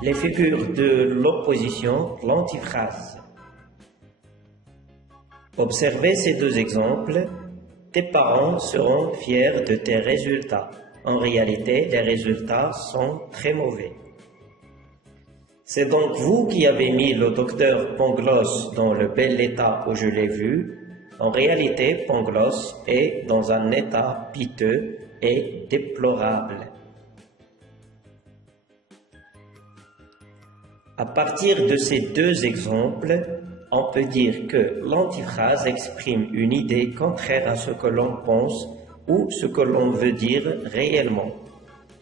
Les figures de l'opposition, l'antiphrase. Observez ces deux exemples. Tes parents seront fiers de tes résultats. En réalité, les résultats sont très mauvais. C'est donc vous qui avez mis le docteur Pangloss dans le bel état où je l'ai vu. En réalité, Pangloss est dans un état piteux et déplorable. À partir de ces deux exemples, on peut dire que l'antiphrase exprime une idée contraire à ce que l'on pense ou ce que l'on veut dire réellement.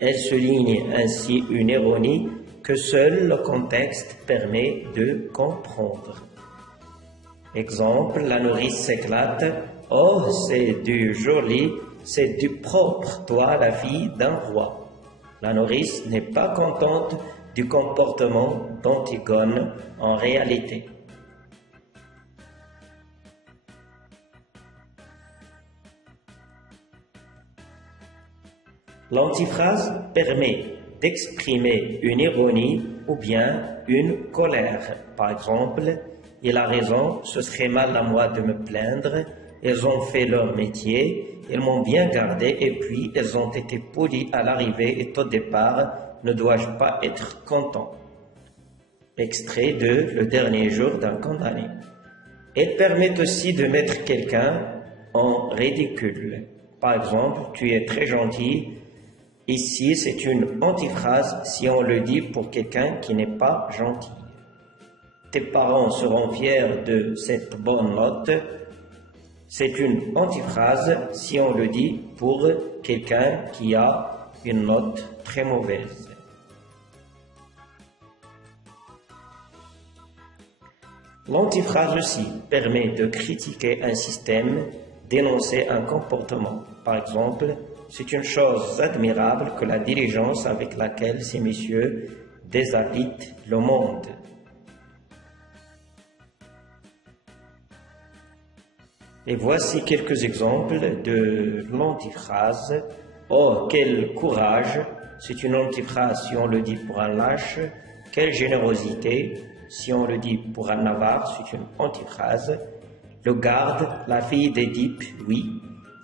Elle souligne ainsi une ironie que seul le contexte permet de comprendre. Exemple, la nourrice s'éclate. « Oh, c'est du joli, c'est du propre, toi, la fille d'un roi. » La nourrice n'est pas contente du comportement d'Antigone en réalité. L'antiphrase permet d'exprimer une ironie ou bien une colère. Par exemple, « Il a raison, ce serait mal à moi de me plaindre, ils ont fait leur métier, ils m'ont bien gardé et puis ils ont été polis à l'arrivée et au départ, ne dois-je pas être content ?» Extrait de Le dernier jour d'un condamné. Elle permet aussi de mettre quelqu'un en ridicule. Par exemple, « Tu es très gentil ». Ici, c'est une antiphrase si on le dit pour quelqu'un qui n'est pas gentil. Tes parents seront fiers de cette bonne note. C'est une antiphrase si on le dit pour quelqu'un qui a une note très mauvaise. L'antiphrase aussi permet de critiquer un système, dénoncer un comportement. Par exemple, c'est une chose admirable que la diligence avec laquelle ces messieurs déshabitent le monde. Et voici quelques exemples de l'antiphrase. « Oh, quel courage !» C'est une antiphrase si on le dit pour un lâche. « Quelle générosité !» Si on le dit pour un avare, c'est une antiphrase. « Le garde, la fille d'Édipe, oui. »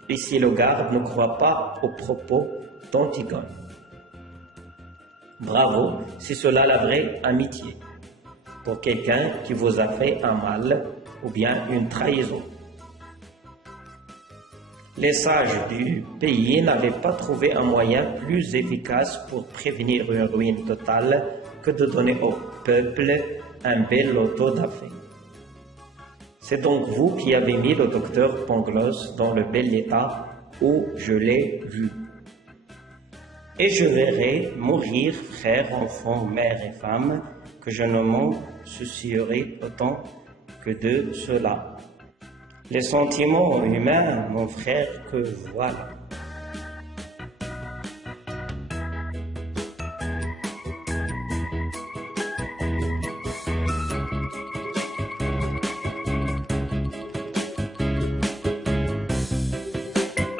Ici, le garde ne croit pas aux propos d'Antigone. Bravo, c'est cela la vraie amitié. Pour quelqu'un qui vous a fait un mal ou bien une trahison. Les sages du pays n'avaient pas trouvé un moyen plus efficace pour prévenir une ruine totale que de donner au peuple un bel loto d'affaires. C'est donc vous qui avez mis le docteur Pangloss dans le bel état où je l'ai vu. Et je verrai mourir frères, enfants, mères et femmes, que je ne m'en soucierai autant que de cela. Les sentiments humains, mon frère, que voilà.